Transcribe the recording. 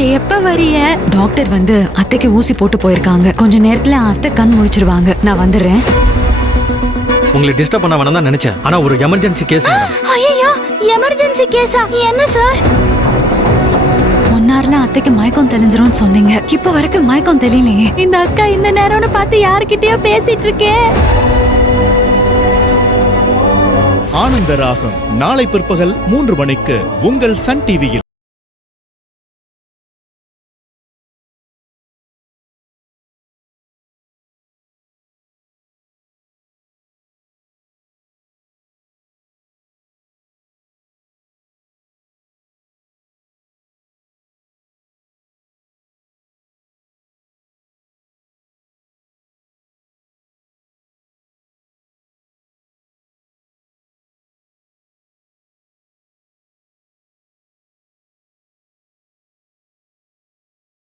நீங்க எப்ப வரீங்க? டாக்டர் வந்து அத்தைக்கு ஊசி போட்டு போயிருக்காங்க. கொஞ்ச நேரத்துல அத்தை கண் முழிச்சிருவாங்க. நான் வந்துடுறேன். உங்களை டிஸ்டர்ப் பண்ண வேணாம் தான் நினைச்சேன். ஆனா ஒரு எமர்ஜென்சி கேஸ். ஐயோ, எமர்ஜென்சி கேஸா? என்ன சார்? முன்னார்ல அத்தைக்கு மயக்கம் தெளிஞ்சிரும் சொன்னீங்க. இப்ப வரைக்கும் மயக்கம் தெரியலையே. இந்த அக்கா இந்த நேரம்னு பார்த்து யார்கிட்டயோ பேசிட்டு இருக்கே. ஆனந்த ராகம் நாளை பிற்பகல் 3 மணிக்கு உங்கள் சன் டிவியில்.